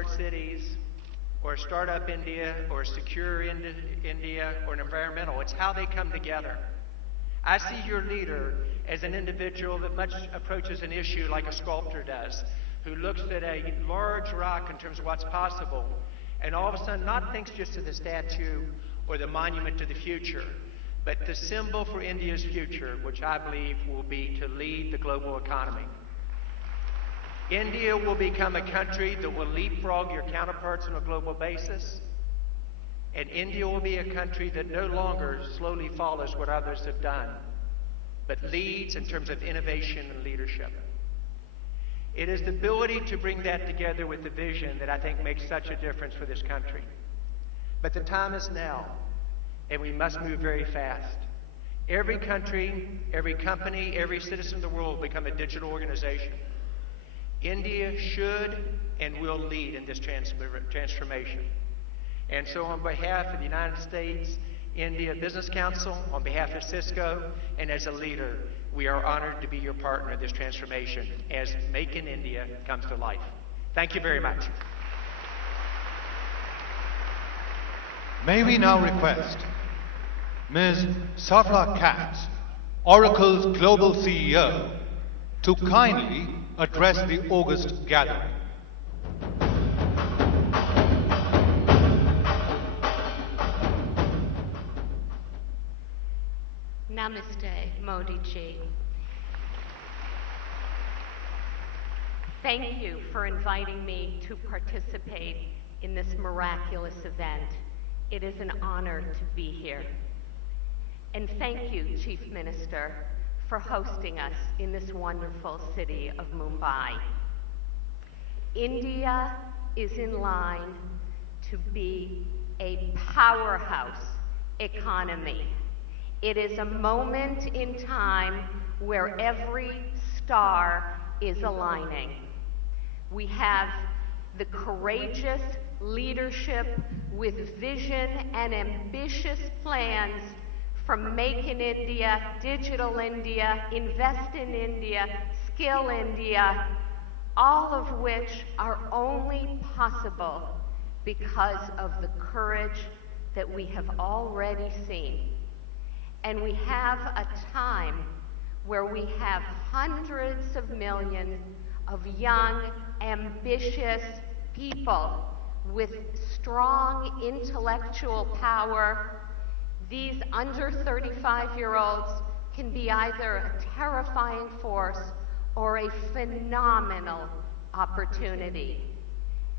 smart cities, or Startup India, or Secure India, or an environmental. It's how they come together. I see your leader as an individual that much approaches an issue like a sculptor does, who looks at a large rock in terms of what's possible, and all of a sudden not thinks just of the statue or the monument to the future, but the symbol for India's future, which I believe will be to lead the global economy. India will become a country that will leapfrog your counterparts on a global basis, and India will be a country that no longer slowly follows what others have done, but leads in terms of innovation and leadership. It is the ability to bring that together with the vision that I think makes such a difference for this country. But the time is now, and we must move very fast. Every country, every company, every citizen of the world will become a digital organization. India should and will lead in this transformation. And so on behalf of the United States India Business Council, on behalf of Cisco, and as a leader, we are honored to be your partner in this transformation as Make in India comes to life. Thank you very much. May we now request Ms. Safra Katz, Oracle's Global CEO, to kindly address the August gathering. Namaste, Modi ji. Thank you for inviting me to participate in this miraculous event. It is an honor to be here. And thank you, Chief Minister, for hosting us in this wonderful city of Mumbai. India is in line to be a powerhouse economy. It is a moment in time where every star is aligning. We have the courageous leadership with vision and ambitious plans from Make in India, Digital India, Invest in India, Skill India, all of which are only possible because of the courage that we have already seen. And we have a time where we have hundreds of millions of young, ambitious people with strong intellectual power. These under 35-year-olds can be either a terrifying force or a phenomenal opportunity.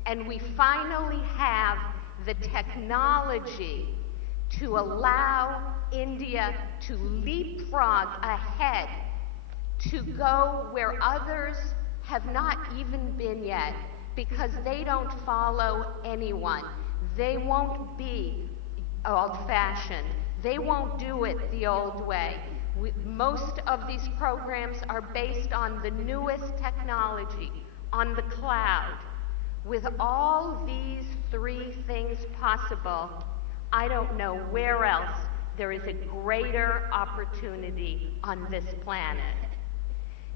And we finally have the technology to allow India to leapfrog ahead, to go where others have not even been yet, because they don't follow anyone. They won't be old-fashioned. They won't do it the old way. Most of these programs are based on the newest technology, on the cloud. With all these three things possible, I don't know where else there is a greater opportunity on this planet.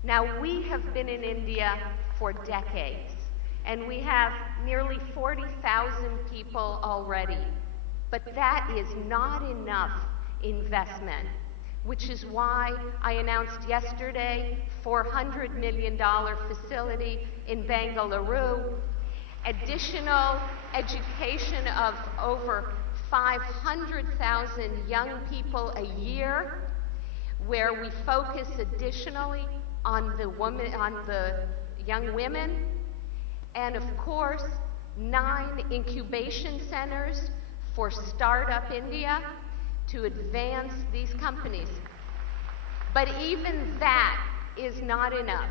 Now, we have been in India for decades, and we have nearly 40,000 people already. But that is not enough investment, which is why I announced yesterday $400 million facility in Bengaluru, additional education of over 500,000 young people a year, where we focus additionally on the young women, and of course 9 incubation centers for Startup India to advance these companies. But even that is not enough.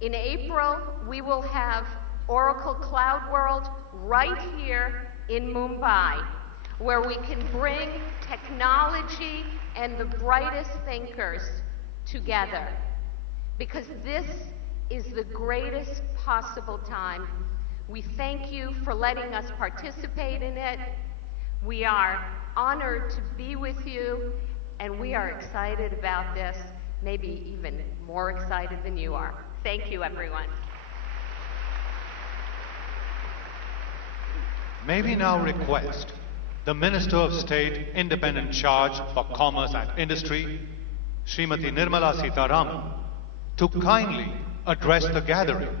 In April, we will have Oracle Cloud World right here in Mumbai, where we can bring technology and the brightest thinkers together. Because this is the greatest possible time. We thank you for letting us participate in it. We are honored to be with you, and we are excited about this, maybe even more excited than you are. Thank you, everyone. May we now request the Minister of State, Independent Charge for Commerce and Industry, Srimati Nirmala Sitharaman, to kindly address the gathering.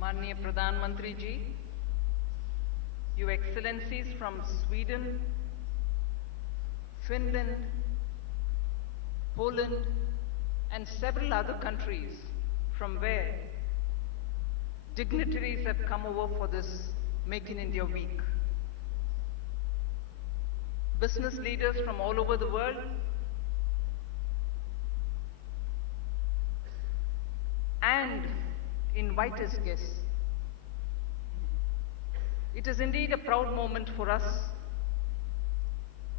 Manniya Pradhan Mantri Ji, Your Excellencies from Sweden, Finland, Poland, and several other countries from where dignitaries have come over for this Make in India Week. Business leaders from all over the world, and invite as guests. It is indeed a proud moment for us.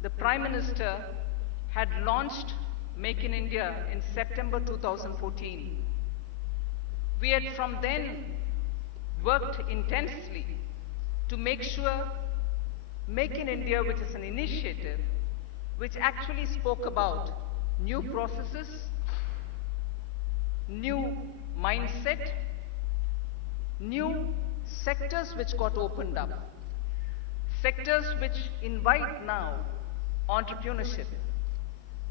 The Prime Minister had launched Make in India in September 2014. We had from then worked intensely to make sure Make in India, which is an initiative which actually spoke about new processes, new mindset, new sectors which got opened up, sectors which invite now entrepreneurship.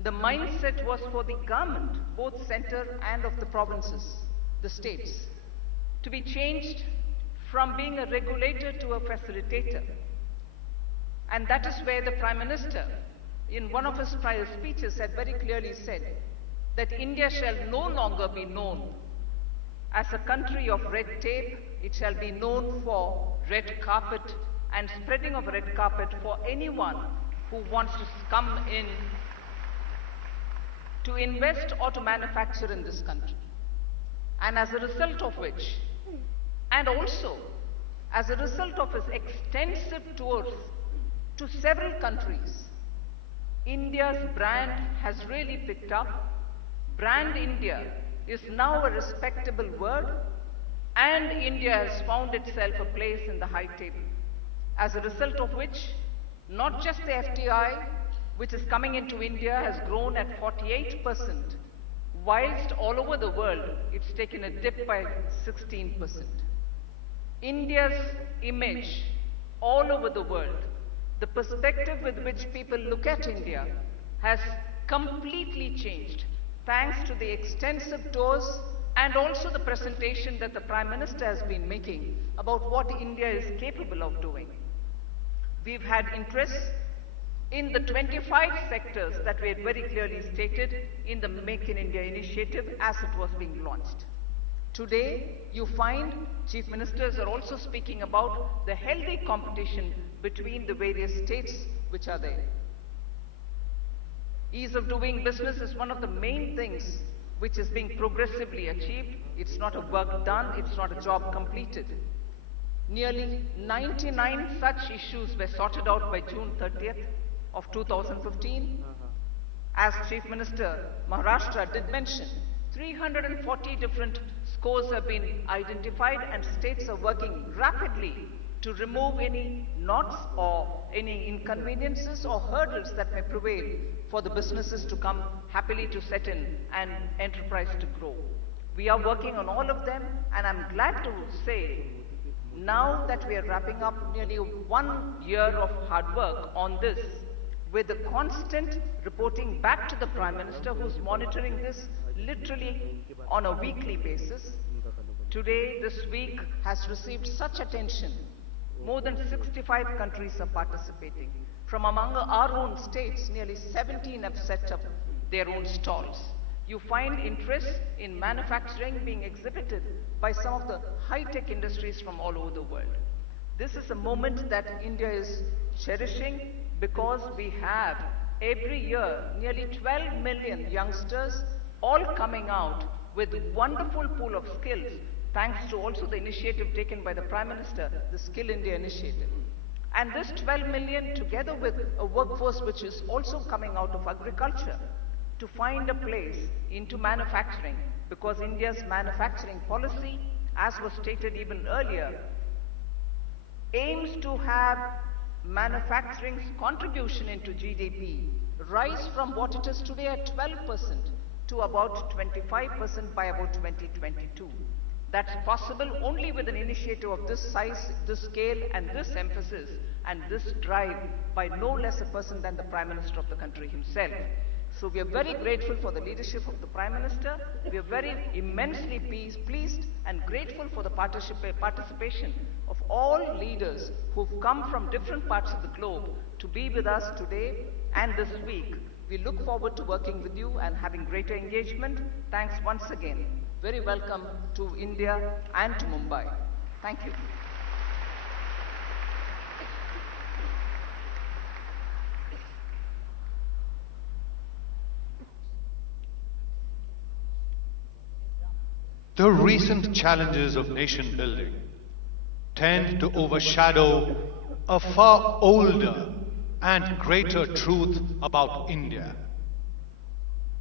The mindset was for the government, both center and of the provinces, the states, to be changed from being a regulator to a facilitator. And that is where the Prime Minister, in one of his prior speeches, had very clearly said that India shall no longer be known as a country of red tape. It shall be known for red carpet and spreading of red carpet for anyone who wants to come in to invest or to manufacture in this country. And as a result of which, and also as a result of his extensive tours to several countries, India's brand has really picked up. Brand India is now a respectable word, and India has found itself a place in the high table. As a result of which, not just the FDI, which is coming into India, has grown at 48%, whilst all over the world, it's taken a dip by 16%. India's image all over the world, the perspective with which people look at India, has completely changed, thanks to the extensive tours and also the presentation that the Prime Minister has been making about what India is capable of doing. We've had interest in the 25 sectors that we had very clearly stated in the Make in India initiative as it was being launched. Today, you find Chief Ministers are also speaking about the healthy competition between the various states which are there. Ease of doing business is one of the main things which is being progressively achieved. It's not a work done, it's not a job completed. Nearly 99 such issues were sorted out by June 30th of 2015. As Chief Minister Maharashtra did mention, 340 different scores have been identified and states are working rapidly to remove any knots or any inconveniences or hurdles that may prevail for the businesses to come happily to set in and enterprise to grow. We are working on all of them, and I'm glad to say now that we are wrapping up nearly 1 year of hard work on this, with the constant reporting back to the Prime Minister, who's monitoring this literally on a weekly basis. Today, this week has received such attention. More than 65 countries are participating. From among our own states, nearly 17 have set up their own stalls. You find interest in manufacturing being exhibited by some of the high-tech industries from all over the world. This is a moment that India is cherishing, because we have every year nearly 12 million youngsters all coming out with wonderful pool of skills, thanks to also the initiative taken by the Prime Minister, the Skill India initiative. And this 12 million, together with a workforce which is also coming out of agriculture, to find a place into manufacturing, because India's manufacturing policy, as was stated even earlier, aims to have manufacturing's contribution into GDP rise from what it is today at 12% to about 25% by about 2022. That's possible only with an initiative of this size, this scale, and this emphasis, and this drive by no less a person than the Prime Minister of the country himself. So we are very grateful for the leadership of the Prime Minister. We are very immensely pleased and grateful for the participation of all leaders who've come from different parts of the globe to be with us today and this week. We look forward to working with you and having greater engagement. Thanks once again. Very welcome to India and to Mumbai. Thank you. The recent challenges of nation building tend to overshadow a far older and greater truth about India.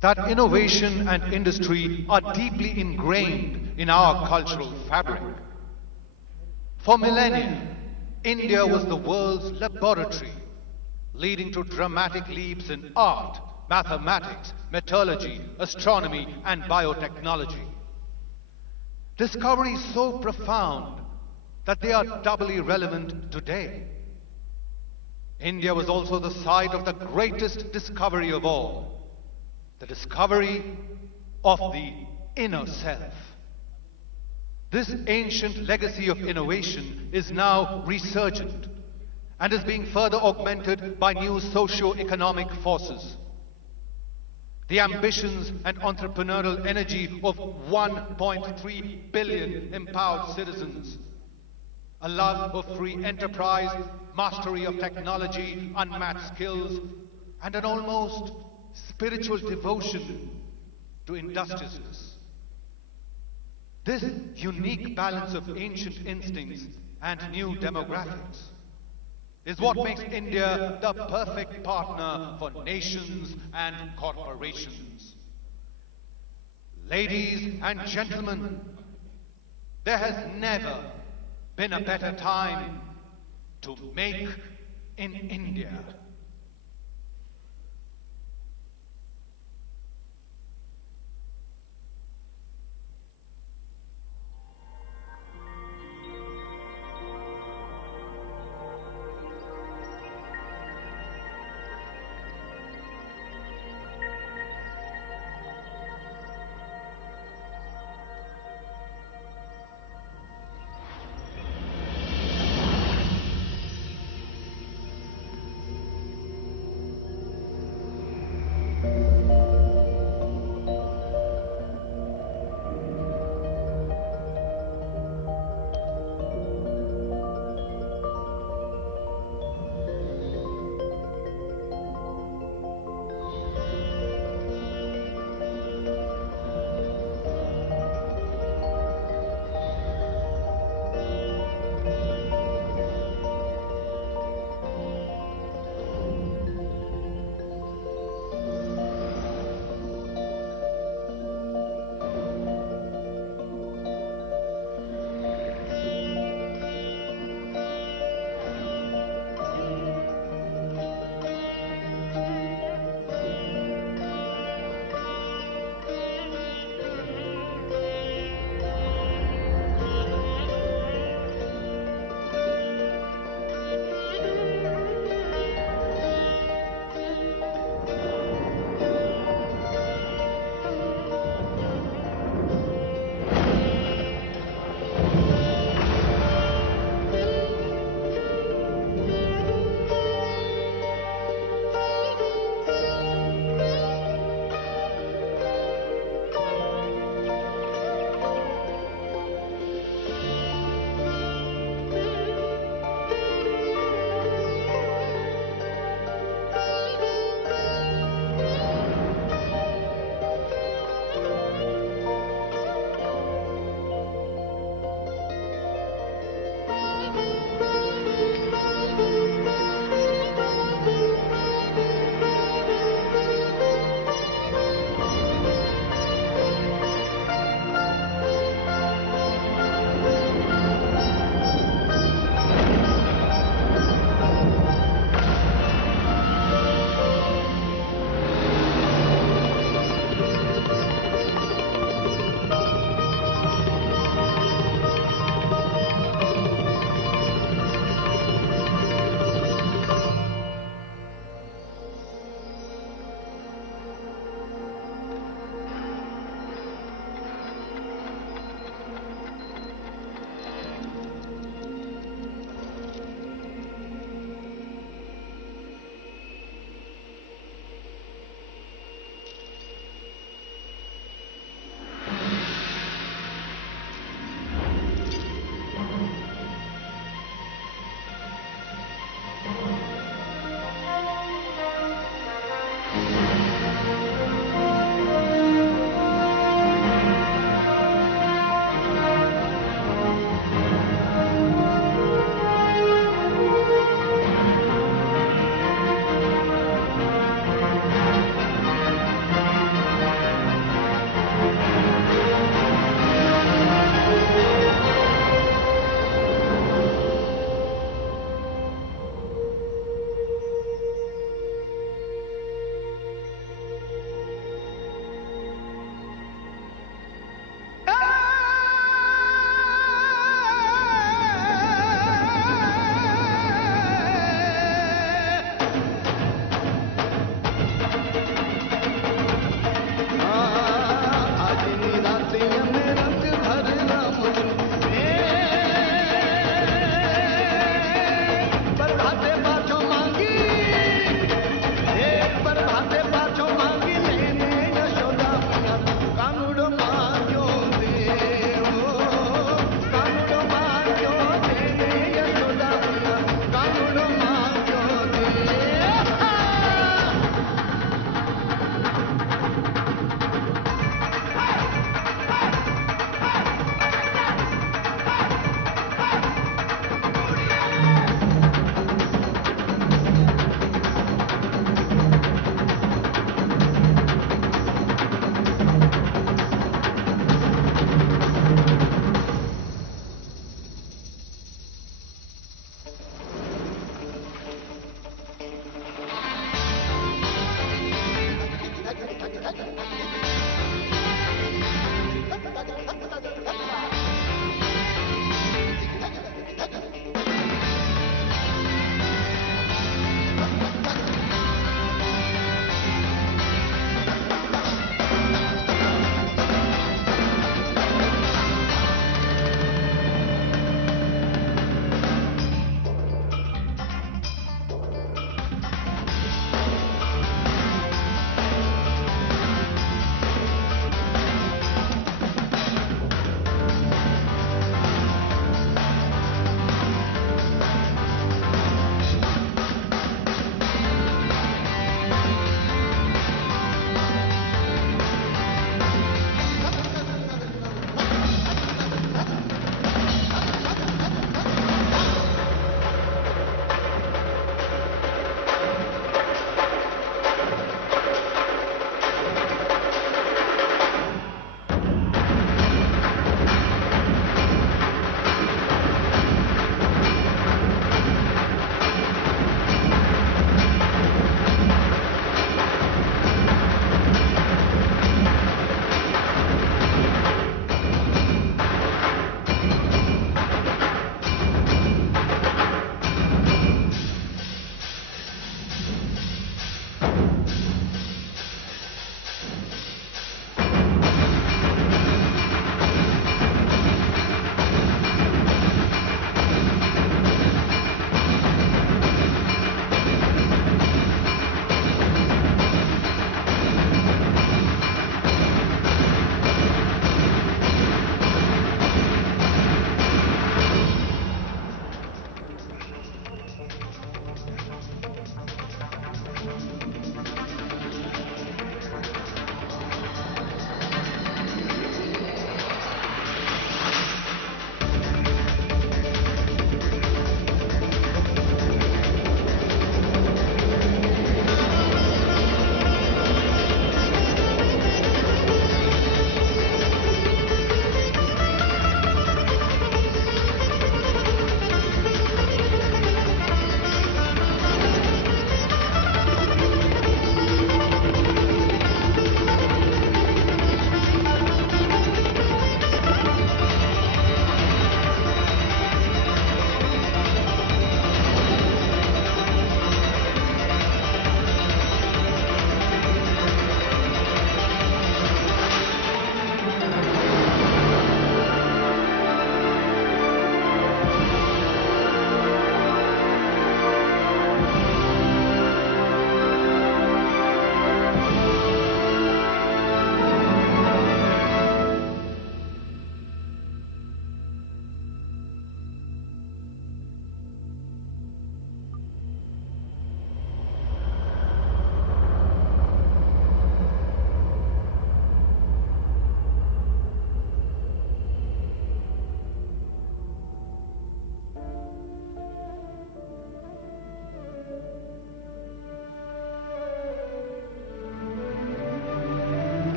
That innovation and industry are deeply ingrained in our cultural fabric. For millennia, India was the world's laboratory, leading to dramatic leaps in art, mathematics, metallurgy, astronomy, and biotechnology. Discoveries so profound that they are doubly relevant today. India was also the site of the greatest discovery of all, the discovery of the inner self. This ancient legacy of innovation is now resurgent and is being further augmented by new socio-economic forces. The ambitions and entrepreneurial energy of 1.3 billion empowered citizens, a love of free enterprise, mastery of technology, unmatched skills, and an almost spiritual devotion to industriousness. This unique balance of ancient instincts and new demographics is what makes India the perfect partner for nations and corporations. Ladies and gentlemen, there has never been a better time to make in India.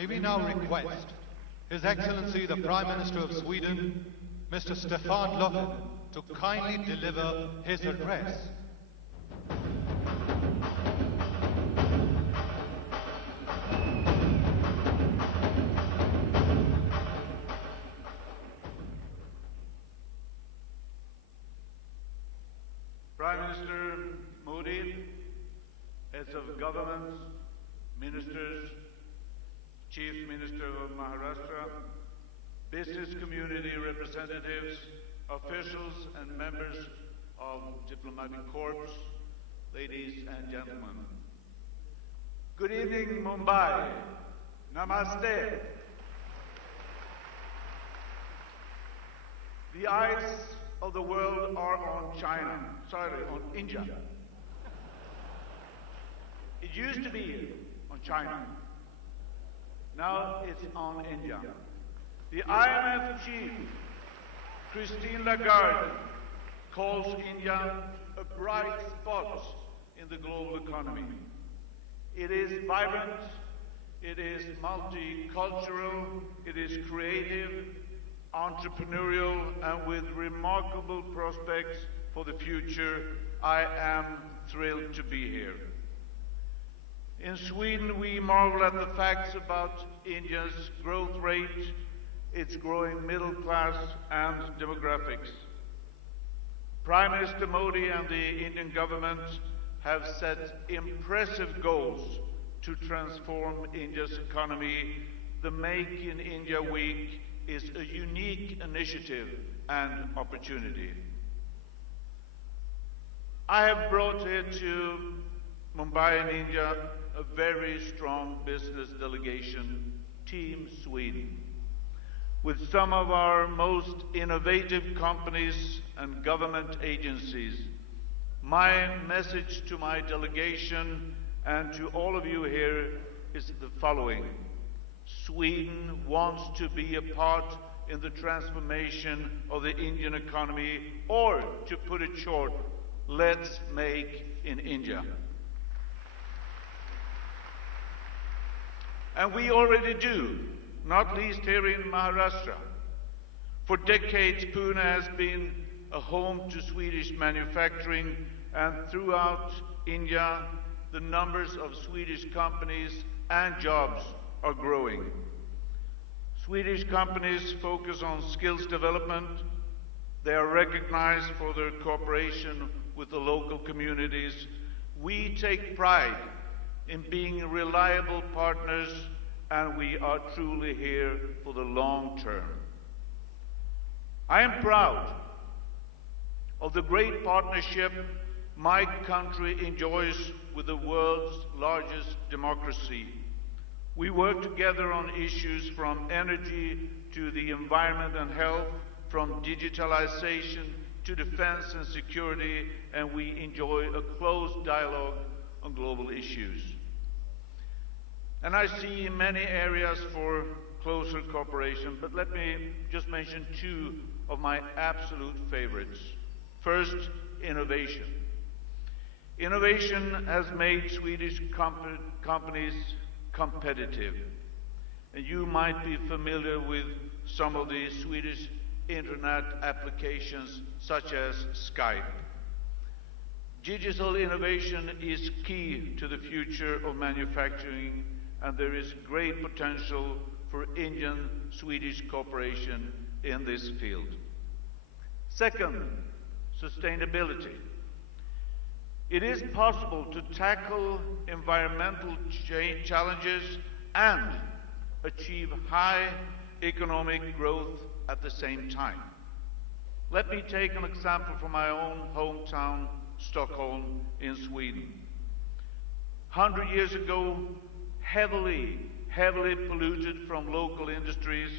May we now request His Excellency the Prime Minister of Sweden, Mr. Stefan Löfven, to kindly deliver his address. governments, ministers, Chief Minister of Maharashtra, business community representatives, officials and members of diplomatic corps, ladies and gentlemen. Good evening, Mumbai. Namaste. The eyes of the world are on on India. It used to be on China. Now it's on India. The IMF chief, Christine Lagarde, calls India a bright spot in the global economy. It is vibrant, it is multicultural, it is creative, entrepreneurial, and with remarkable prospects for the future. I am thrilled to be here. In Sweden, we marvel at the facts about India's growth rate, its growing middle class, and demographics. Prime Minister Modi and the Indian government have set impressive goals to transform India's economy. The Make in India Week is a unique initiative and opportunity. I have brought here to Mumbai in India a very strong business delegation, Team Sweden, with some of our most innovative companies and government agencies. My message to my delegation and to all of you here is the following. Sweden wants to be a part in the transformation of the Indian economy, or to put it short, let's make in India. And we already do, not least here in Maharashtra. For decades, Pune has been a home to Swedish manufacturing, and throughout India, the numbers of Swedish companies and jobs are growing. Swedish companies focus on skills development. They are recognized for their cooperation with the local communities. We take pride in being reliable partners, and we are truly here for the long term. I am proud of the great partnership my country enjoys with the world's largest democracy. We work together on issues from energy to the environment and health, from digitalization to defense and security, and we enjoy a close dialogue on global issues. And I see many areas for closer cooperation, but let me just mention two of my absolute favorites. First, innovation. Innovation has made Swedish companies competitive. And you might be familiar with some of the Swedish internet applications, such as Skype. Digital innovation is key to the future of manufacturing, and there is great potential for Indian-Swedish cooperation in this field. Second, sustainability. It is possible to tackle environmental challenges and achieve high economic growth at the same time. Let me take an example from my own hometown, Stockholm, in Sweden. 100 years ago, heavily polluted from local industries,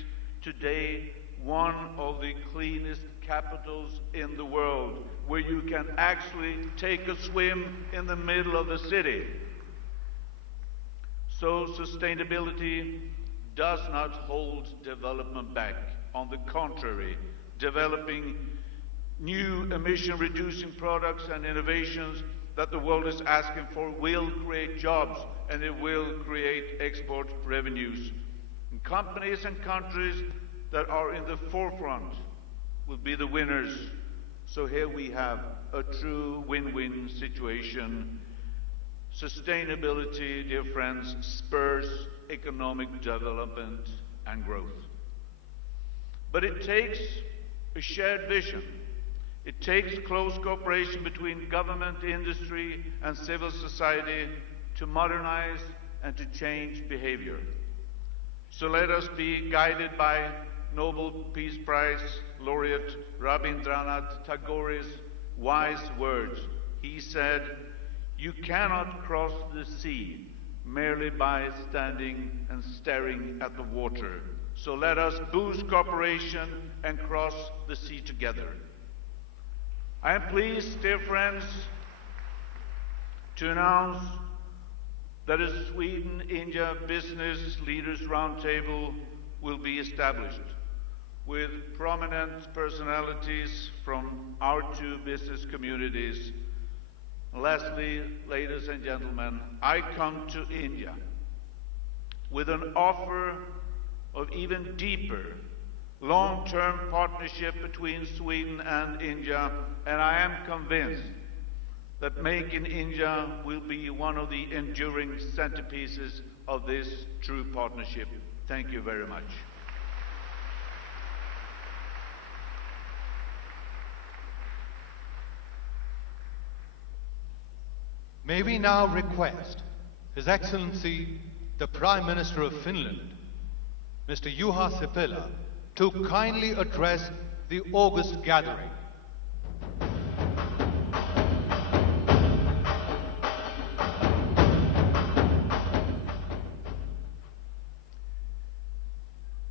today one of the cleanest capitals in the world, where you can actually take a swim in the middle of the city. So sustainability does not hold development back. On the contrary, developing new emission-reducing products and innovations that the world is asking for will create jobs, and it will create export revenues. And companies and countries that are in the forefront will be the winners. So here we have a true win-win situation. Sustainability, dear friends, spurs economic development and growth. But it takes a shared vision. It takes close cooperation between government, industry, and civil society to modernize and to change behavior. So let us be guided by Nobel Peace Prize laureate Rabindranath Tagore's wise words. He said, "You cannot cross the sea merely by standing and staring at the water. So let us boost cooperation and cross the sea together." I am pleased, dear friends, to announce that a Sweden-India Business Leaders Roundtable will be established with prominent personalities from our two business communities. Lastly, ladies and gentlemen, I come to India with an offer of even deeper long-term partnership between Sweden and India, and I am convinced that Make in India will be one of the enduring centerpieces of this true partnership. Thank you very much. May we now request His Excellency, the Prime Minister of Finland, Mr. Juha Sipilä, to kindly address the August gathering.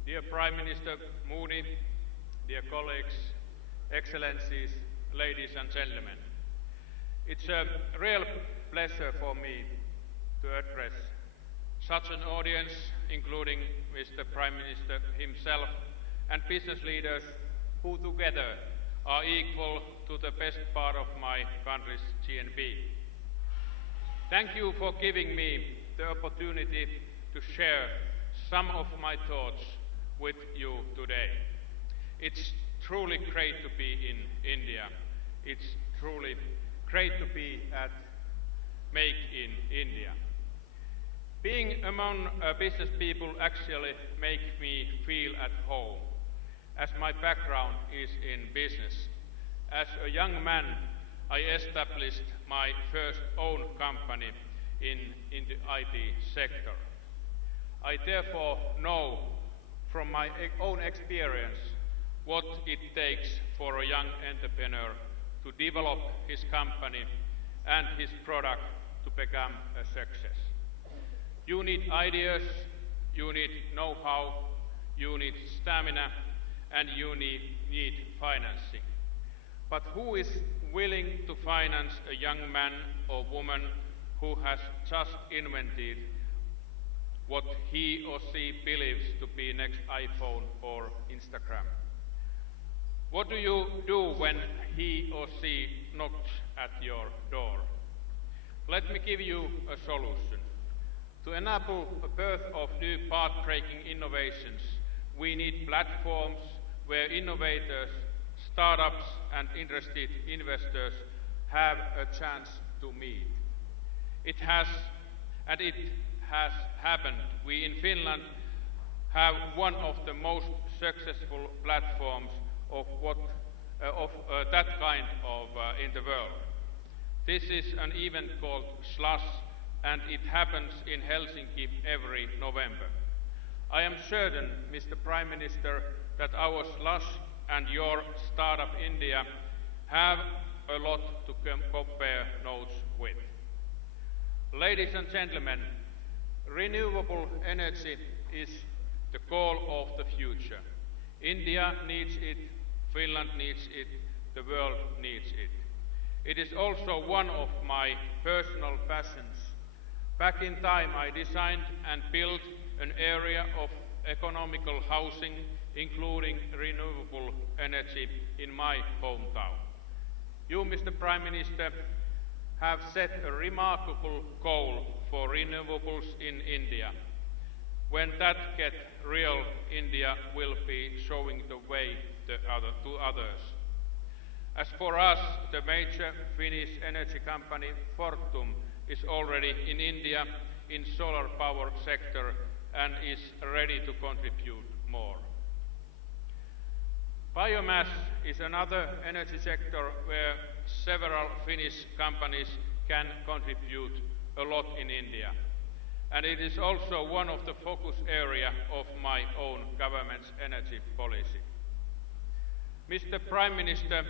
Dear Prime Minister Moody, dear colleagues, Excellencies, ladies and gentlemen, it's a real pleasure for me to address such an audience, including Mr. Prime Minister himself and business leaders who together are equal to the best part of my country's GNP. Thank you for giving me the opportunity to share some of my thoughts with you today. It's truly great to be in India. It's truly great to be at Make in India. Being among business people actually makes me feel at home, as my background is in business. As a young man, I established my first own company in the IT sector. I therefore know from my own experience what it takes for a young entrepreneur to develop his company and his product to become a success. You need ideas, you need know-how, you need stamina, and you need financing. But who is willing to finance a young man or woman who has just invented what he or she believes to be next iPhone or Instagram? What do you do when he or she knocks at your door? Let me give you a solution. To enable the birth of new path-breaking innovations, we need platforms where innovators, startups and interested investors have a chance to meet. It has happened. We in Finland have one of the most successful platforms of that kind in the world. This is an event called Slush, and it happens in Helsinki every November. I am certain, Mr. Prime Minister, that our Slush and your Startup India have a lot to compare notes with. Ladies and gentlemen, renewable energy is the goal of the future. India needs it, Finland needs it, the world needs it. It is also one of my personal passions. Back in time, I designed and built an area of economical housing, including renewable energy, in my hometown. You, Mr. Prime Minister, have set a remarkable goal for renewables in India. When that gets real, India will be showing the way to others. As for us, the major Finnish energy company Fortum is already in India in solar power sector and is ready to contribute more. Biomass is another energy sector where several Finnish companies can contribute a lot in India. And it is also one of the focus area of my own government's energy policy. Mr. Prime Minister,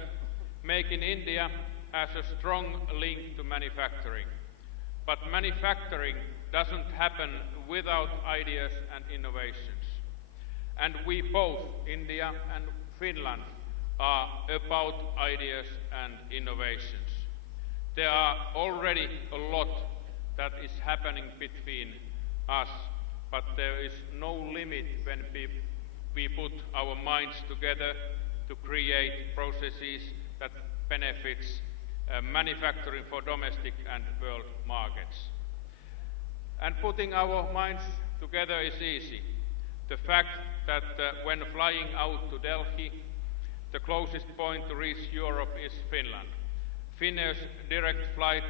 Make in India has a strong link to manufacturing. But manufacturing doesn't happen without ideas and innovations. And we both, India and Finland, are about ideas and innovations. There are already a lot that is happening between us, but there is no limit when we put our minds together to create processes that benefits manufacturing for domestic and world markets. And putting our minds together is easy. The fact that when flying out to Delhi, the closest point to reach Europe is Finland. Finnair's direct flight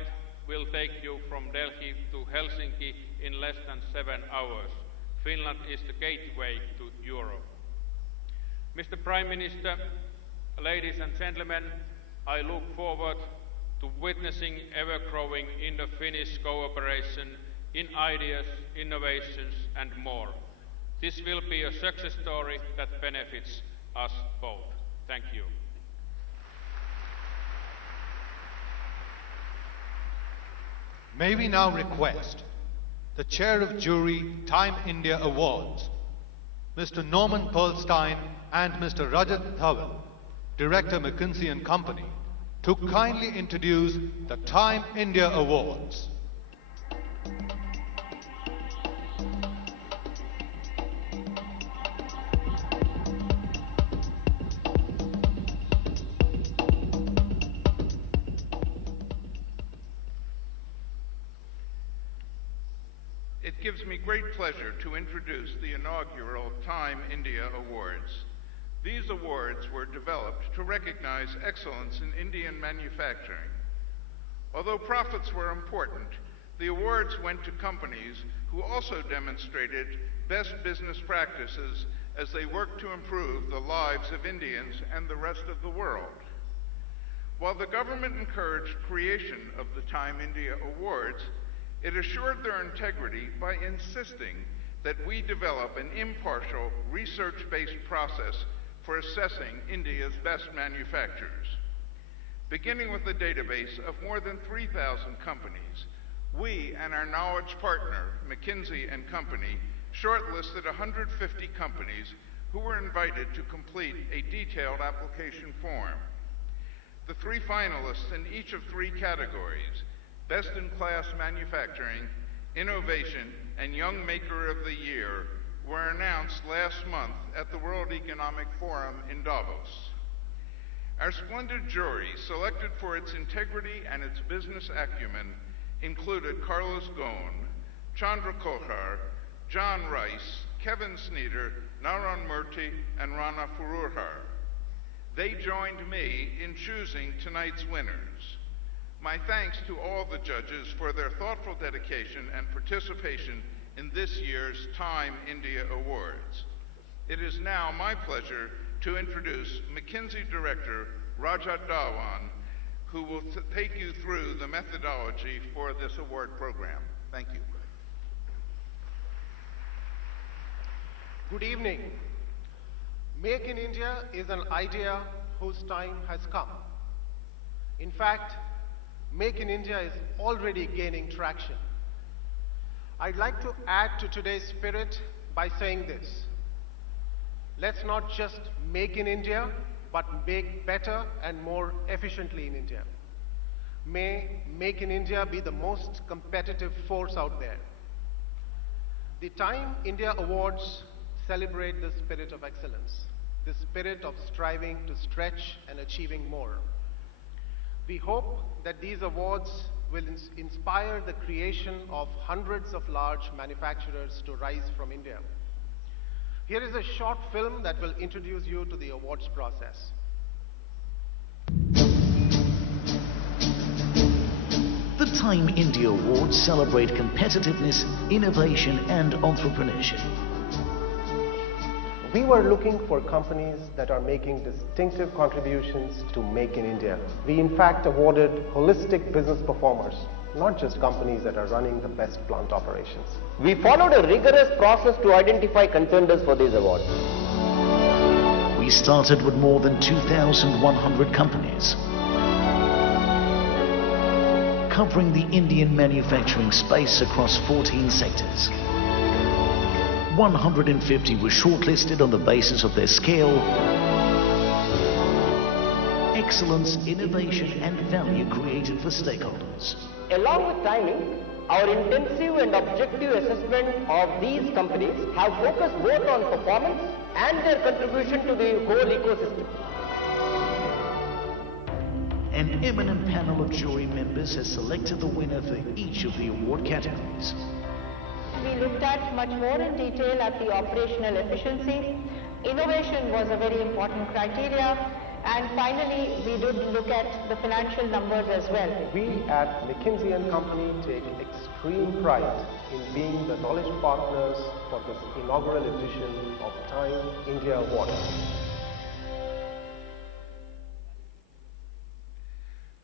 will take you from Delhi to Helsinki in less than 7 hours. Finland is the gateway to Europe. Mr. Prime Minister, ladies and gentlemen, I look forward to witnessing ever-growing Indo-Finnish cooperation in ideas, innovations and more. This will be a success story that benefits us both. Thank you. May we now request the Chair of Jury Time India Awards, Mr. Norman Pearlstein and Mr. Rajat Dhawan, Director McKinsey & Company, to kindly introduce the Time India Awards. It gives me great pleasure to introduce the inaugural Time India Awards. These awards were developed to recognize excellence in Indian manufacturing. Although profits were important, the awards went to companies who also demonstrated best business practices as they worked to improve the lives of Indians and the rest of the world. While the government encouraged creation of the Time India Awards, it assured their integrity by insisting that we develop an impartial, research-based process for assessing India's best manufacturers. Beginning with a database of more than 3,000 companies, we and our knowledge partner, McKinsey & Company, shortlisted 150 companies who were invited to complete a detailed application form. The 3 finalists in each of 3 categories, Best-in-Class Manufacturing, Innovation, and Young Maker of the Year, were announced last month at the World Economic Forum in Davos. Our splendid jury, selected for its integrity and its business acumen, included Carlos Ghosn, Chandra Kohar, John Rice, Kevin Sneeder, Naran Murthy, and Rana Fururhar. They joined me in choosing tonight's winners. My thanks to all the judges for their thoughtful dedication and participation in this year's Time India Awards. It is now my pleasure to introduce McKinsey Director Rajat Dhawan, who will take you through the methodology for this award program. Thank you. Good evening. Make in India is an idea whose time has come. In fact, Make in India is already gaining traction. I'd like to add to today's spirit by saying this. Let's not just make in India, but make better and more efficiently in India. May Make in India be the most competitive force out there. The Time India Awards celebrate the spirit of excellence, the spirit of striving to stretch and achieving more. We hope that these awards will inspire the creation of hundreds of large manufacturers to rise from India. Here is a short film that will introduce you to the awards process. The Time India Awards celebrate competitiveness, innovation and entrepreneurship. We were looking for companies that are making distinctive contributions to Make in India. We in fact awarded holistic business performers. not just companies that are running the best plant operations. We followed a rigorous process to identify contenders for these awards. We started with more than 2,100 companies, covering the Indian manufacturing space across 14 sectors. 150 were shortlisted on the basis of their scale, excellence, innovation and value created for stakeholders. Along with timing, our intensive and objective assessment of these companies have focused both on performance and their contribution to the whole ecosystem. An eminent panel of jury members has selected the winner for each of the award categories. We looked at much more in detail at the operational efficiency. Innovation was a very important criteria. And finally, we did look at the financial numbers as well. We at McKinsey & Company take extreme pride in being the knowledge partners for this inaugural edition of Time India Awards.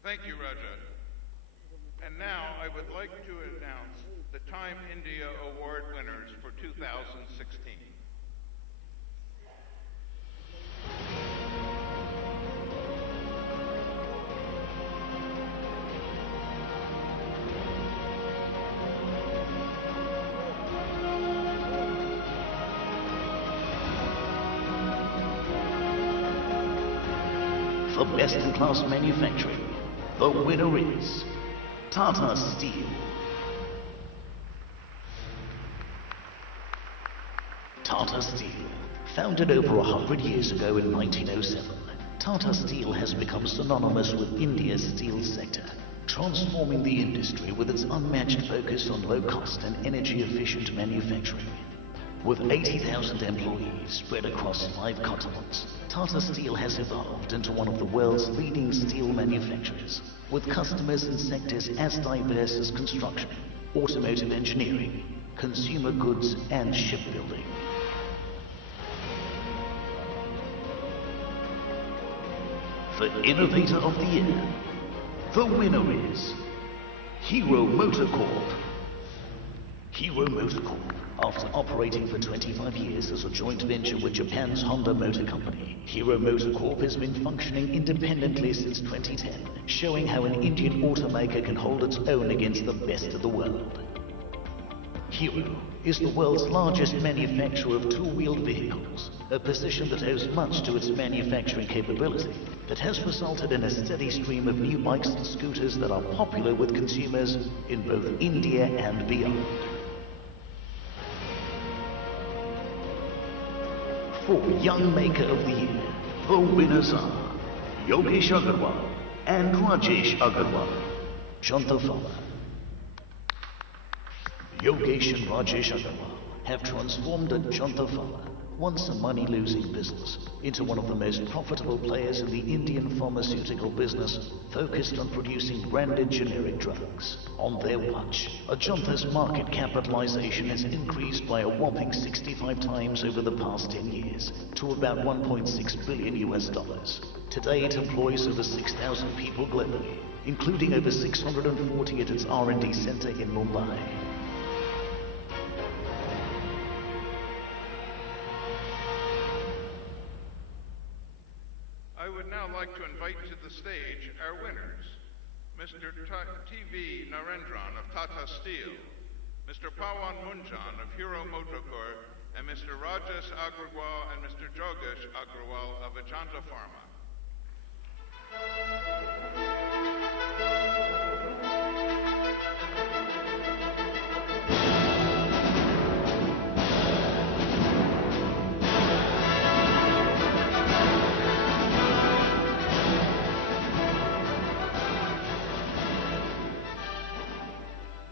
Thank you, Raja. And now I would like to announce the Time India Award winners for 2016. For best-in-class manufacturing, the winner is Tata Steel. Tata Steel, founded over 100 years ago in 1907, Tata Steel has become synonymous with India's steel sector, transforming the industry with its unmatched focus on low-cost and energy-efficient manufacturing. With 80,000 employees spread across 5 continents, Tata Steel has evolved into one of the world's leading steel manufacturers, with customers in sectors as diverse as construction, automotive engineering, consumer goods and shipbuilding. For Innovator of the Year, the winner is Hero MotoCorp. Hero MotoCorp, after operating for 25 years as a joint venture with Japan's Honda Motor Company, Hero MotoCorp has been functioning independently since 2010, showing how an Indian automaker can hold its own against the best of the world. Hero is the world's largest manufacturer of two-wheeled vehicles, a position that owes much to its manufacturing capability that has resulted in a steady stream of new bikes and scooters that are popular with consumers in both India and beyond. For Young Maker of the Year, the winners are Yogesh Agarwal and Rajesh Agarwal. Janata Fala. Yogesh and Rajesh Agarwal have transformed a Janata Fala, once a money-losing business, into one of the most profitable players in the Indian pharmaceutical business, focused on producing branded generic drugs. On their watch, Ajanta's market capitalization has increased by a whopping 65 times over the past 10 years, to about $1.6 billion. Today it employs over 6,000 people globally, including over 640 at its R&D center in Mumbai. I would now like to invite to the stage our winners, Mr. T.V. Narendra of Tata Steel, Mr. Pawan Munjan of Hero MotoCorp, and Mr. Rajesh Agrawal and Mr. Yogesh Agrawal of Ajanta Pharma.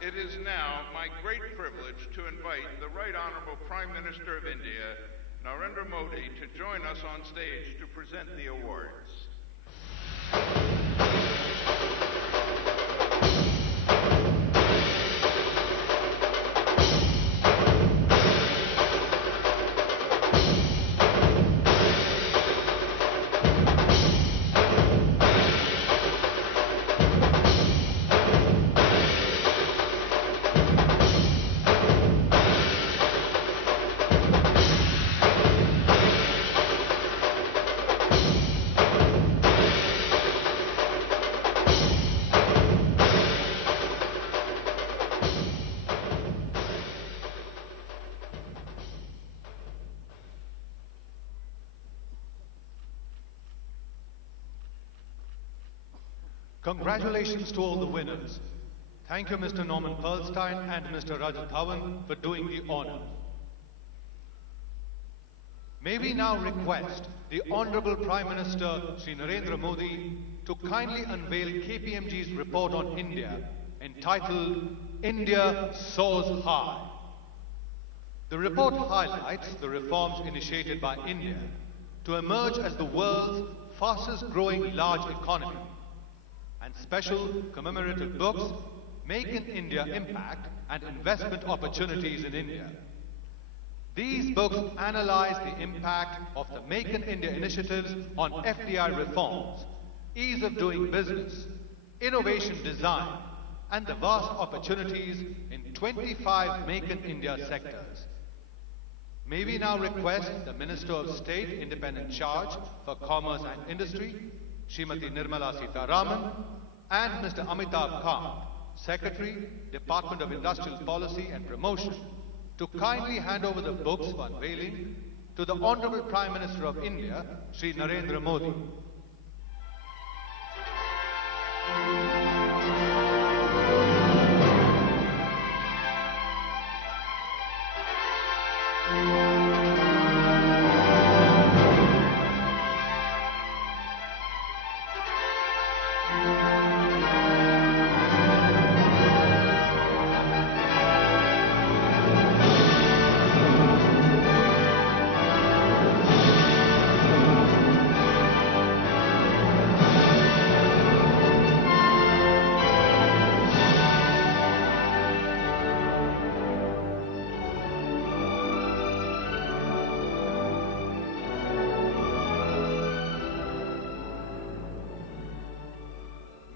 It is now my great privilege to invite the Right Honorable Prime Minister of India, Narendra Modi, to join us on stage to present the awards. Congratulations to all the winners. Thank you, Mr. Norman Pearlstein and Mr. Rajat Dhawan, for doing the honor. May we now request the Honorable Prime Minister, Shri Narendra Modi, to kindly unveil KPMG's report on India, entitled India Soars High. The report highlights the reforms initiated by India to emerge as the world's fastest growing large economy, and special commemorative books Make in India Impact and Investment Opportunities in India. These books analyze the impact of the Make in India initiatives on FDI reforms, ease of doing business, innovation design, and the vast opportunities in 25 Make in India sectors. May we now request the Minister of State, Independent Charge for Commerce and Industry, Srimati Nirmala Sitharaman, and Mr. Amitabh Kant, Secretary, Department of Industrial Policy and Promotion, to kindly hand over the books for unveiling to the Honorable Prime Minister of India, Shri Narendra Modi.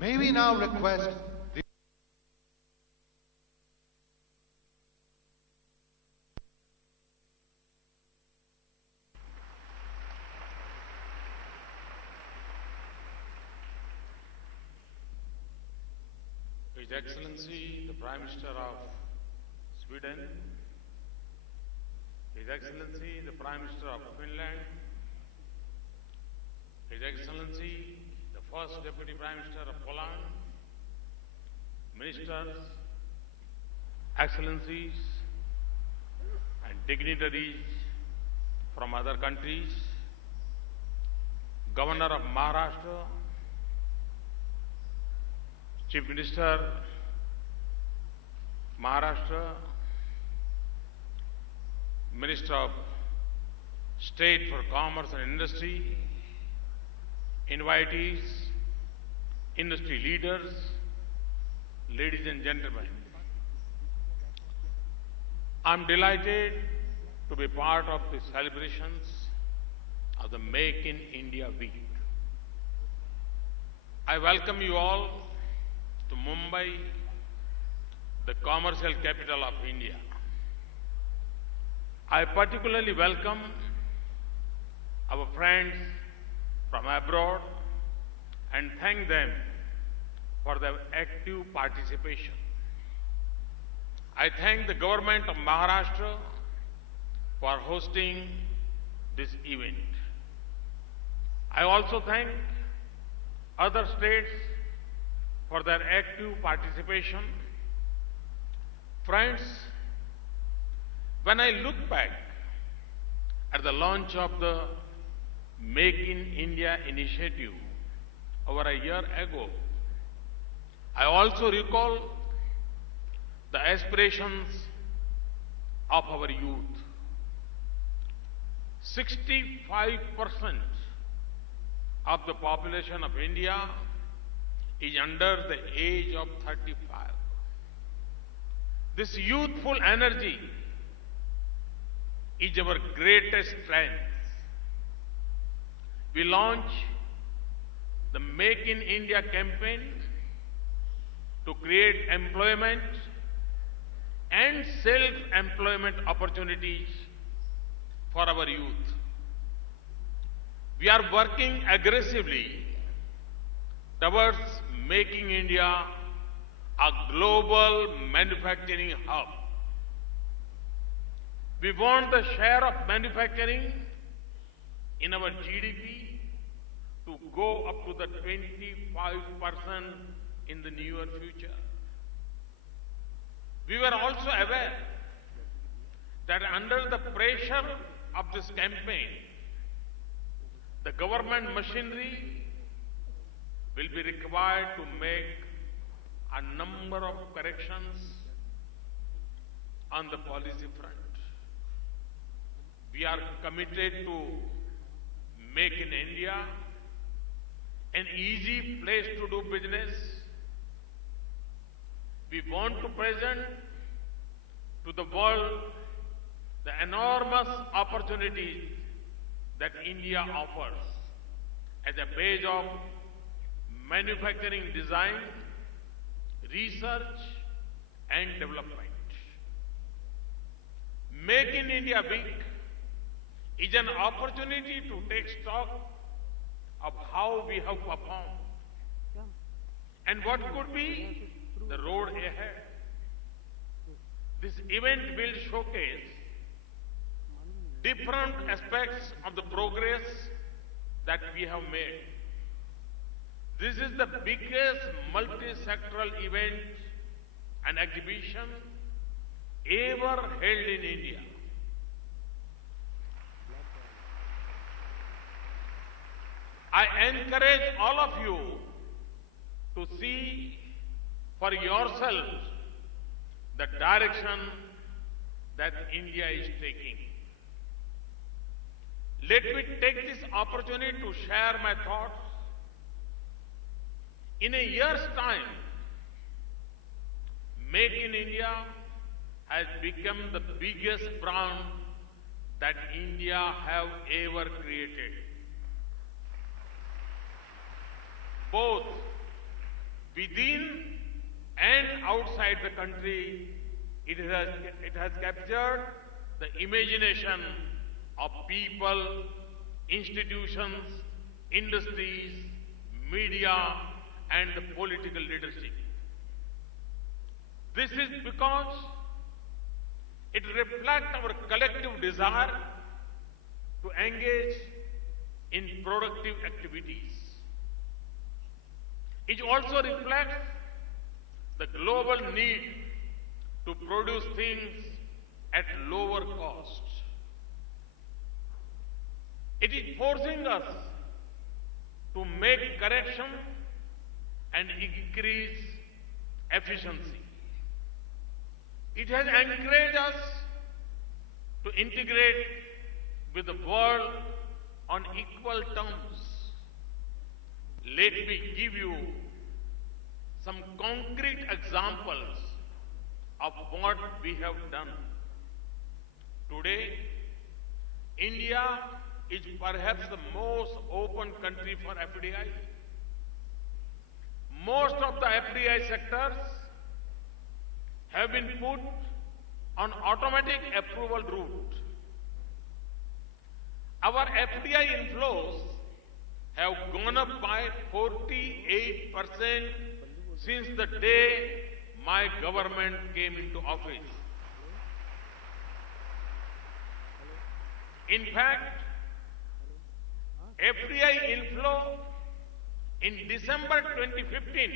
May we now request the His Excellency, the Prime Minister of Sweden, His Excellency, the Prime Minister of Finland, His Excellency, the First Deputy Prime Minister of Poland, Ministers, Excellencies, and dignitaries from other countries, Governor of Maharashtra, Chief Minister, Maharashtra, Minister of State for Commerce and Industry, invitees, industry leaders, ladies and gentlemen. I'm delighted to be part of the celebrations of the Make in India Week. I welcome you all to Mumbai, the commercial capital of India. I particularly welcome our friends from abroad and thank them for their active participation. I thank the government of Maharashtra for hosting this event. I also thank other states for their active participation. Friends, when I look back at the launch of the Make in India initiative over a year ago, I also recall the aspirations of our youth. 65% of the population of India is under the age of 35. This youthful energy is our greatest strength. We launched the Make in India campaign to create employment and self-employment opportunities for our youth. We are working aggressively towards making India a global manufacturing hub. We want the share of manufacturing in our GDP to go up to the 25% in the near future. We were also aware that under the pressure of this campaign, the government machinery will be required to make a number of corrections on the policy front. We are committed to make in India an easy place to do business. We want to present to the world the enormous opportunities that India offers as a base of manufacturing design, research and development. Make in India Week is an opportunity to take stock of how we have performed and what could be the road ahead. This event will showcase different aspects of the progress that we have made. This is the biggest multi-sectoral event and exhibition ever held in India. I encourage all of you to see for yourselves the direction that India is taking. Let me take this opportunity to share my thoughts. In a year's time, Make in India has become the biggest brand that India have ever created. Both within and outside the country, it has captured the imagination of people, institutions, industries, media, and the political leadership. This is because it reflects our collective desire to engage in productive activities. It also reflects the global need to produce things at lower cost. It is forcing us to make correction and increase efficiency. It has encouraged us to integrate with the world on equal terms. Let me give you some concrete examples of what we have done. Today, India is perhaps the most open country for FDI. Most of the FDI sectors have been put on automatic approval route. Our FDI inflows have gone up by 48% since the day my government came into office. In fact, FDI inflow in December 2015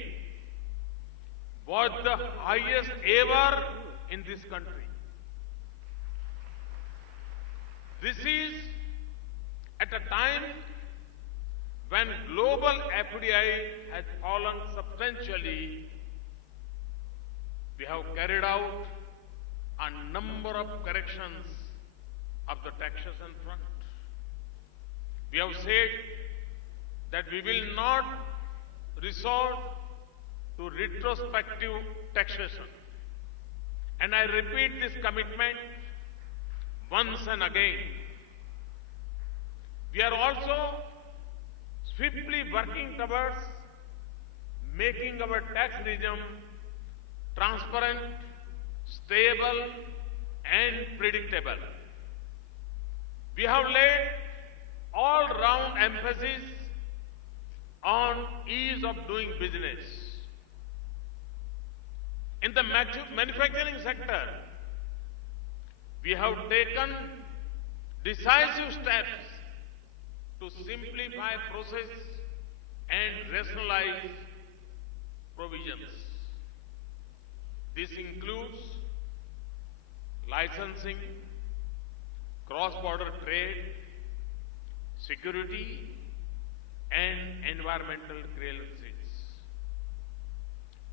was the highest ever in this country. This is at a time when global FDI has fallen substantially. We have carried out a number of corrections of the taxation front. We have said that we will not resort to retrospective taxation. And I repeat this commitment once and again. We are also swiftly working towards making our tax regime transparent, stable, and predictable. We have laid all-round emphasis on ease of doing business. In the manufacturing sector, we have taken decisive steps to simplify process and rationalize provisions. This includes licensing, cross-border trade, security, and environmental clearances.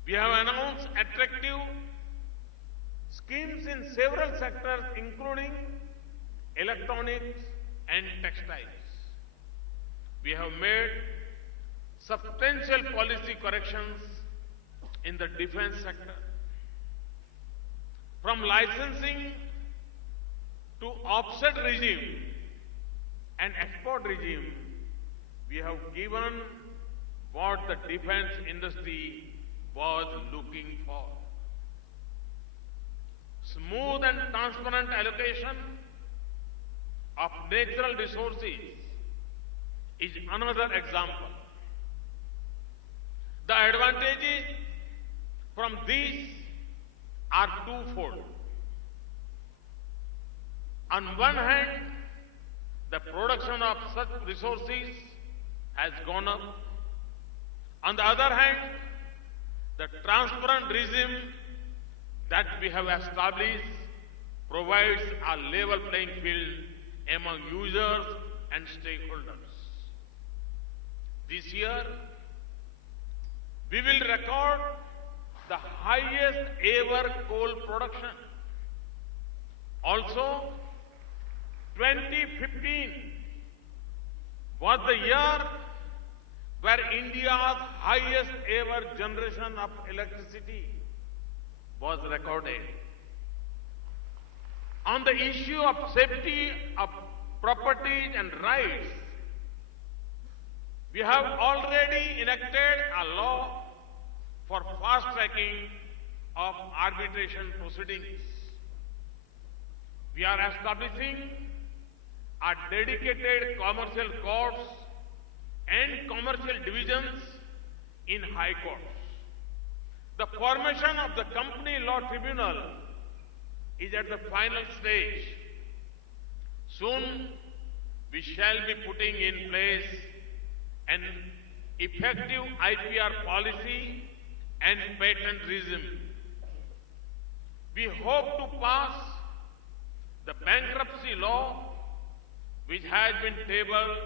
We have announced attractive schemes in several sectors, including electronics and textiles. We have made substantial policy corrections in the defense sector. From licensing to offset regime and export regime, we have given what the defense industry was looking for. Smooth and transparent allocation of natural resources is another example. The advantages from these are twofold. On one hand, the production of such resources has gone up. On the other hand, the transparent regime that we have established provides a level playing field among users and stakeholders. This year, we will record the highest ever coal production. Also, 2015 was the year where India's highest ever generation of electricity was recorded. On the issue of safety of property and rights, we have already enacted a law for fast-tracking of arbitration proceedings. We are establishing a dedicated commercial courts and commercial divisions in high courts. The formation of the Company Law Tribunal is at the final stage. Soon, we shall be putting in place an effective IPR policy and patent regime. We hope to pass the bankruptcy law which has been tabled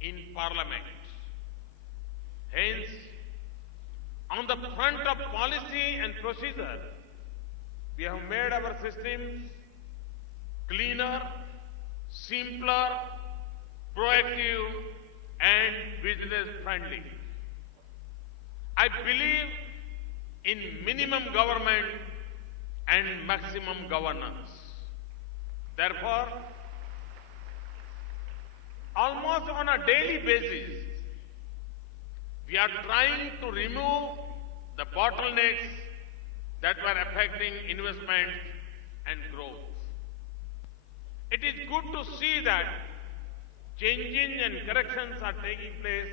in Parliament. Hence, on the front of policy and procedure, we have made our systems cleaner, simpler, proactive, and business-friendly. I believe in minimum government and maximum governance. Therefore, almost on a daily basis, we are trying to remove the bottlenecks that were affecting investment and growth. It is good to see that changes and corrections are taking place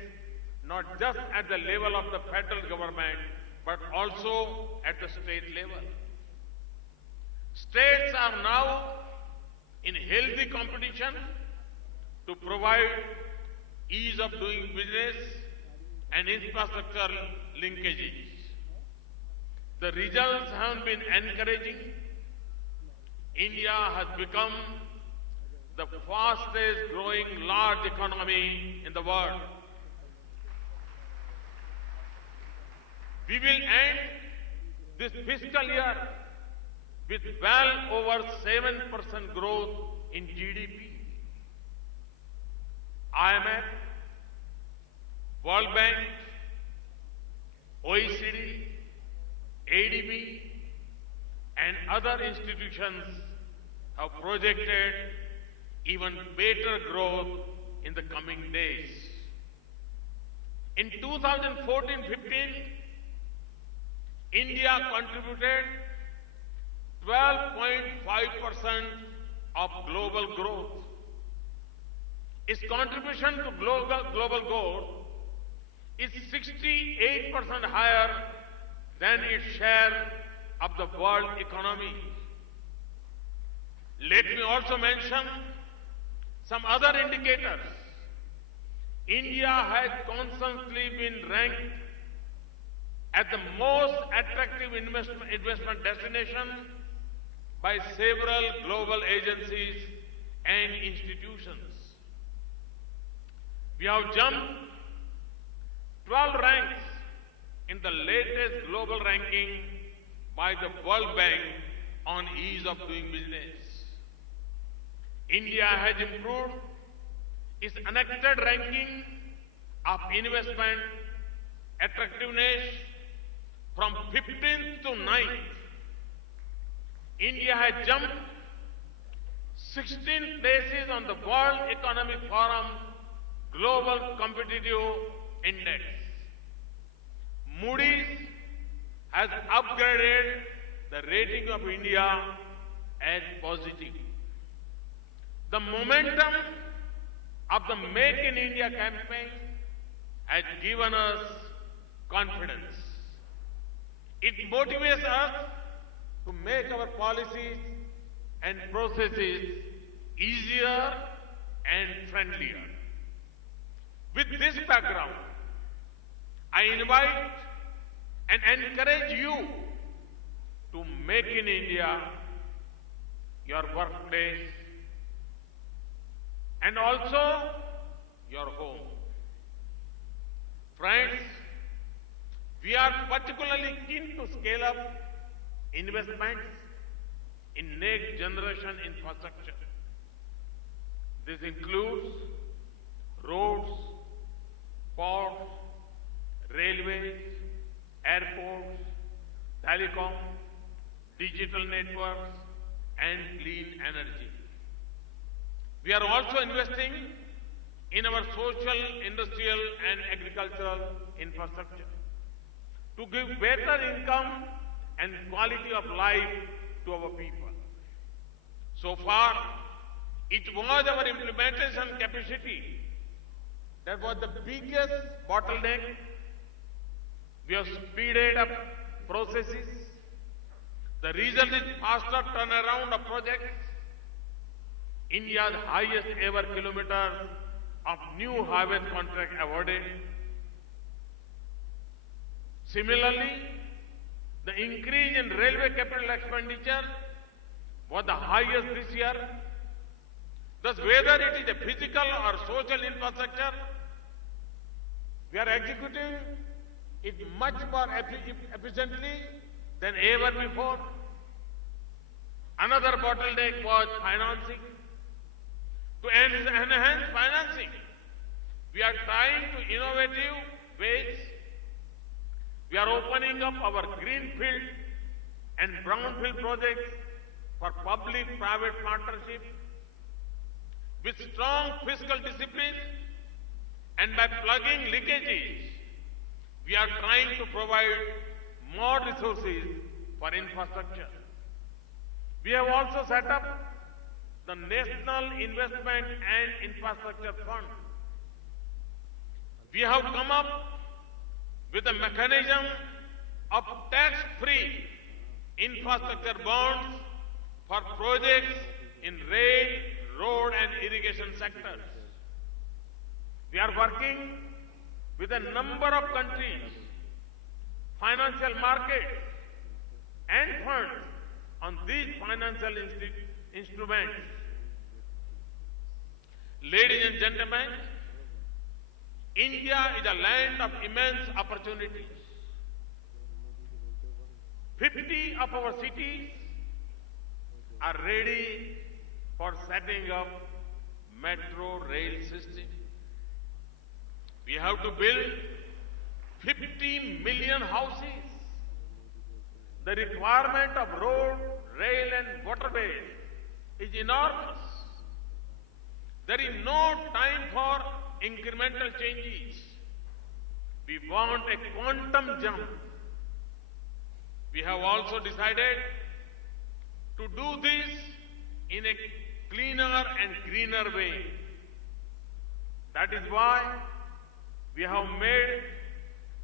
not just at the level of the federal government, but also at the state level. States are now in healthy competition to provide ease of doing business and infrastructure linkages. The results have been encouraging. India has become the fastest growing large economy in the world. We will end this fiscal year with well over 7% growth in GDP. IMF, World Bank, OECD, ADB, and other institutions have projected even better growth in the coming days. In 2014-15, India contributed 12.5% of global growth. Its contribution to global growth is 68% higher than its share of the world economy. Let me also mention some other indicators. India has constantly been ranked as the most attractive investment destination by several global agencies and institutions. We have jumped 12 ranks in the latest global ranking by the World Bank on ease of doing business. India has improved its unaided ranking of investment attractiveness from 15th to 9th. India has jumped 16 places on the World Economic Forum Global Competitive Index. Moody's has upgraded the rating of India as positive. The momentum of the Make in India campaign has given us confidence. It motivates us to make our policies and processes easier and friendlier. With this background, I invite and encourage you to make in India your workplace and also your home. Friends, we are particularly keen to scale up investments in next generation infrastructure. This includes roads, ports, railways, airports, telecom, digital networks, and clean energy. We are also investing in our social, industrial, and agricultural infrastructure to give better income and quality of life to our people. So far, it was our implementation capacity that was the biggest bottleneck. We have speeded up processes. The result is faster turnaround of projects. India's highest ever kilometers of new highway contract awarded. Similarly, the increase in railway capital expenditure was the highest this year. Thus, whether it is a physical or social infrastructure, we are executing it much more efficiently than ever before. Another bottleneck was financing. To enhance financing, we are trying to innovative ways. We are opening up our greenfield and brownfield projects for public-private partnership with strong fiscal discipline, and by plugging leakages, we are trying to provide more resources for infrastructure. We have also set up the National Investment and Infrastructure Fund. We have come up with a mechanism of tax-free infrastructure bonds for projects in rail, road and irrigation sectors. We are working with a number of countries, financial markets and funds on these financial instruments. Ladies and gentlemen, India is a land of immense opportunities. 50 of our cities are ready for setting up metro rail system. We have to build 50 million houses. The requirement of road, rail and waterways is enormous. There is no time for incremental changes. We want a quantum jump. We have also decided to do this in a cleaner and greener way. That is why we have made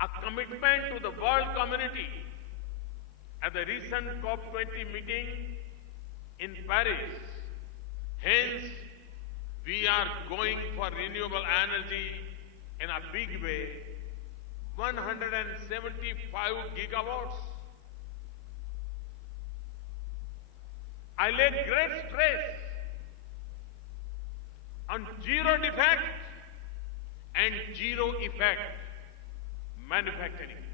a commitment to the world community at the recent COP20 meeting in Paris. Hence, we are going for renewable energy in a big way, 175 gigawatts. I lay great stress on zero defect and zero effect manufacturing.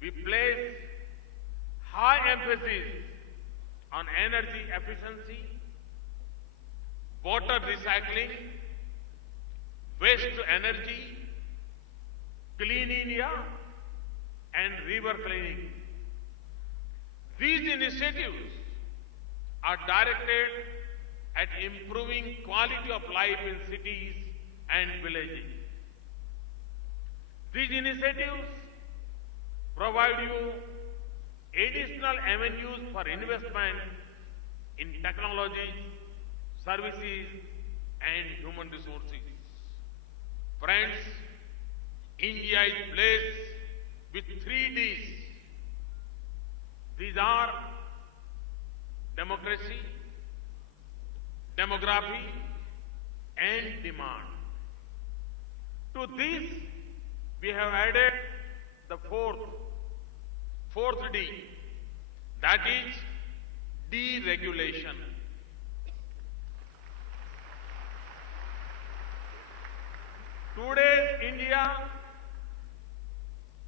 We place high emphasis on energy efficiency, water recycling, waste to energy, clean India, and river cleaning. These initiatives are directed at improving quality of life in cities and villages. These initiatives provide you additional avenues for investment in technology, services, and human resources. Friends, India is blessed with 3 Ds. These are democracy, demography, and demand. To this, we have added the fourth D, that is deregulation. Today's India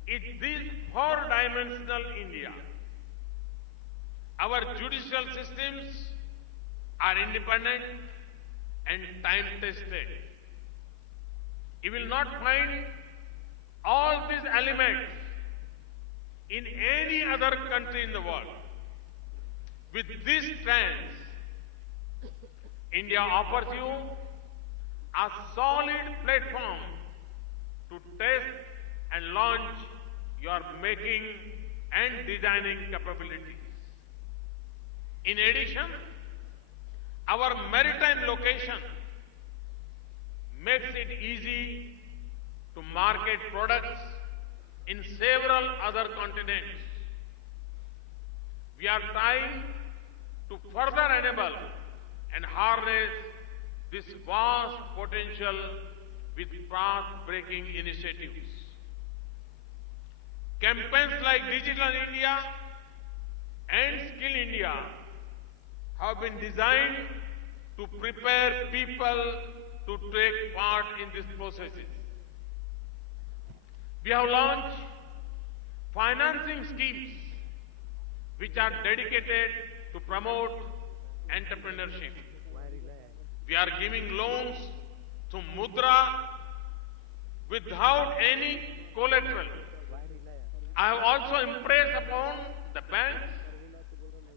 is this 4-dimensional India. Our judicial systems are independent and time-tested. You will not find all these elements in any other country in the world. With this strength, India offers you a solid platform to test and launch your making and designing capabilities. In addition, our maritime location makes it easy to market products in several other continents. We are trying to further enable and harness this vast potential with path-breaking initiatives. Campaigns like Digital India and Skill India have been designed to prepare people to take part in these processes. We have launched financing schemes which are dedicated to promote entrepreneurship. We are giving loans to Mudra without any collateral. I have also impressed upon the banks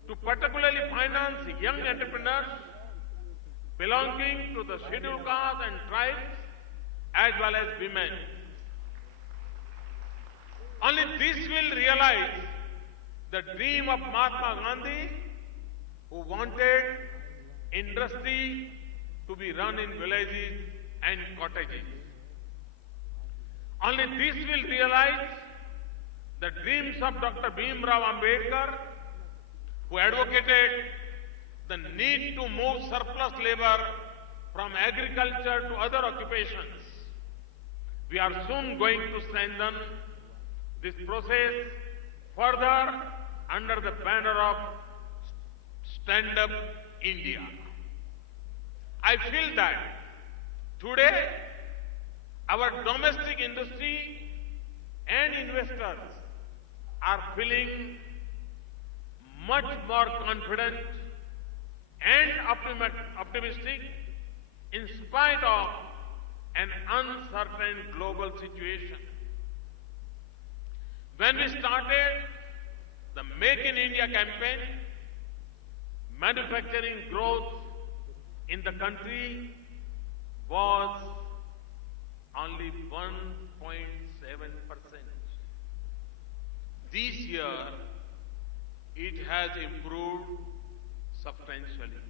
to particularly finance young entrepreneurs belonging to the scheduled castes and tribes as well as women. Only this will realize the dream of Mahatma Gandhi, who wanted industry to be run in villages and cottages. Only this will realize the dreams of Dr. Bhimrao Ambedkar, who advocated the need to move surplus labor from agriculture to other occupations. We are soon going to strengthen this process further under the banner of Stand Up India. I feel that today our domestic industry and investors are feeling much more confident and optimistic in spite of an uncertain global situation. When we started the Make in India campaign, manufacturing growth in the country was only 1.7%. This year, it has improved substantially.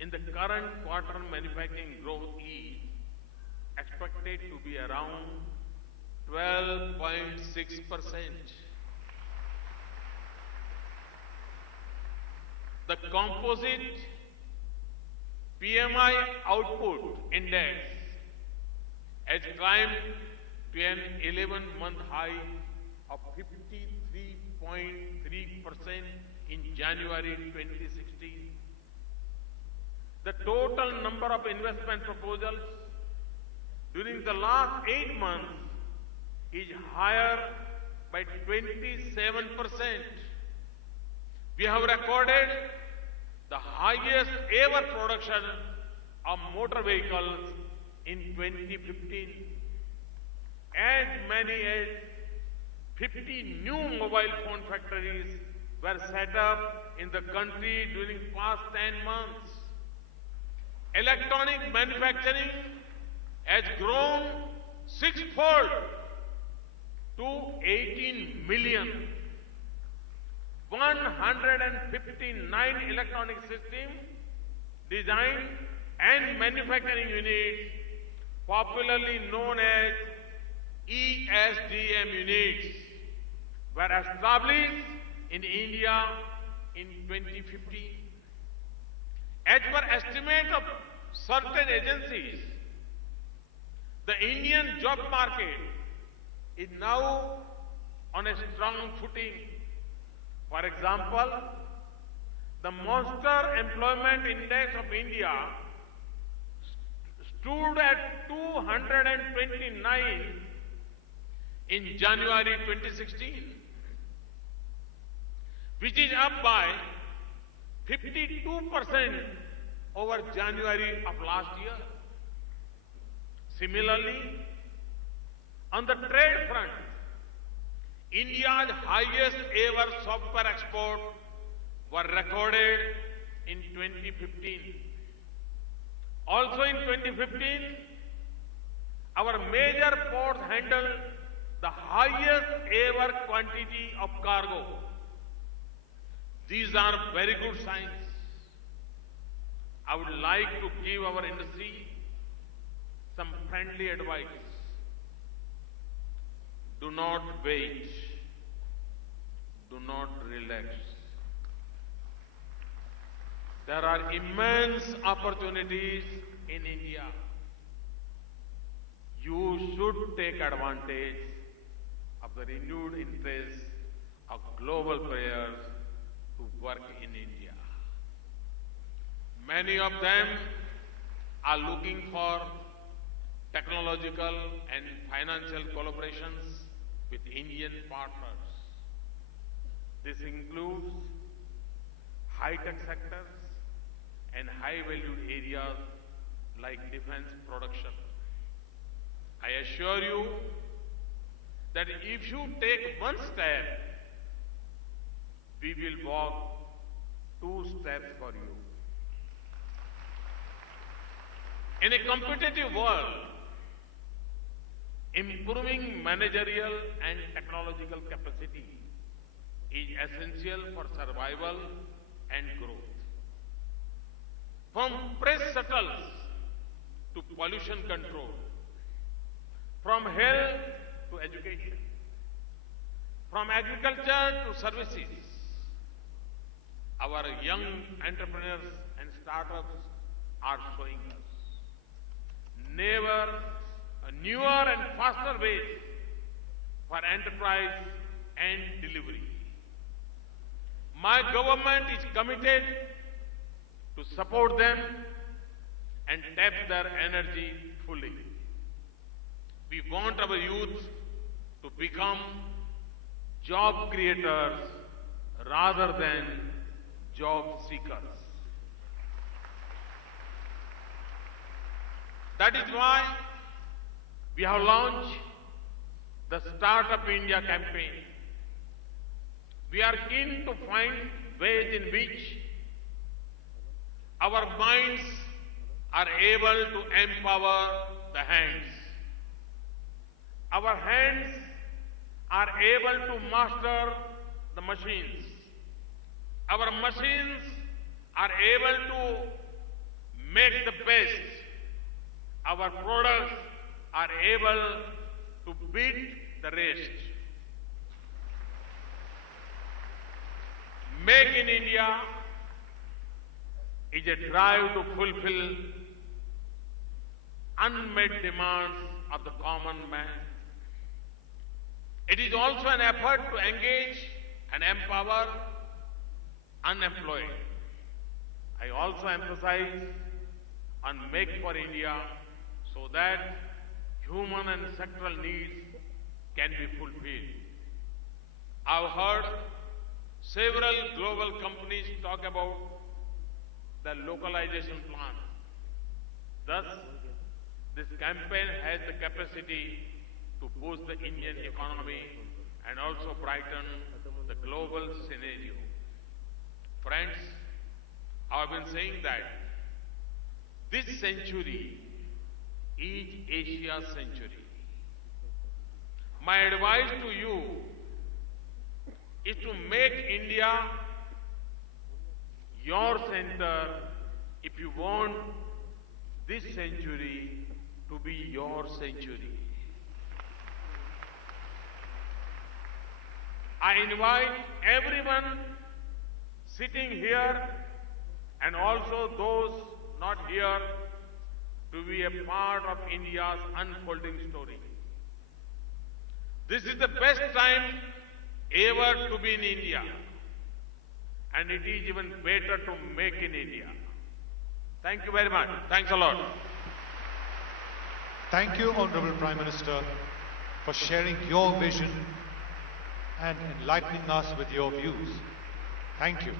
In the current quarter, manufacturing growth is expected to be around 12.6%. The composite PMI output index has climbed to an 11-month high of 53.3% in January 2016. The total number of investment proposals during the last 8 months is higher by 27%. We have recorded the highest ever production of motor vehicles in 2015. As many as 50 new mobile phone factories were set up in the country during past 10 months. Electronic manufacturing has grown sixfold to 18 million. 159 electronic systems, design and manufacturing units, popularly known as ESDM units, were established in India in 2015. As per estimate of certain agencies, the Indian job market is now on a strong footing. For example, the Monster Employment Index of India stood at 229 in January 2016, which is up by 52% over January of last year. Similarly, on the trade front, India's highest ever software export were recorded in 2015. Also in 2015, our major ports handled the highest ever quantity of cargo. These are very good signs. I would like to give our industry some friendly advice. Do not wait. Do not relax. There are immense opportunities in India. You should take advantage of the renewed interest of global players to work in India. Many of them are looking for technological and financial collaborations with Indian partners. This includes high-tech sectors and high-valued areas like defense production. I assure you that if you take one step, we will walk 2 steps for you. In a competitive world, improving managerial and technological capacity is essential for survival and growth. From press shuttles to pollution control, from health to education, from agriculture to services, our young entrepreneurs and startups are showing us newer and faster ways for enterprise and delivery. My government is committed to support them and tap their energy fully. We want our youth to become job creators rather than job seekers. That is why we have launched the Startup India campaign. We are keen to find ways in which our minds are able to empower the hands. Our hands are able to master the machines. Our machines are able to make the best. Our products are able to beat the rest. Make in India is a drive to fulfill unmet demands of the common man. It is also an effort to engage and empower unemployed. I also emphasize on Make for India so that human and sectoral needs can be fulfilled. I've heard several global companies talk about the localization plan. Thus, this campaign has the capacity to boost the Indian economy and also brighten the global scenario. Friends, I've been saying that this century is Asia's century. My advice to you is to make India your center if you want this century to be your century. I invite everyone sitting here and also those not here to be a part of India's unfolding story. This is the best time ever to be in India, and it is even better to make in India. Thank you very much. Thanks a lot. Thank you, Honorable Prime Minister, for sharing your vision and enlightening us with your views. Thank you.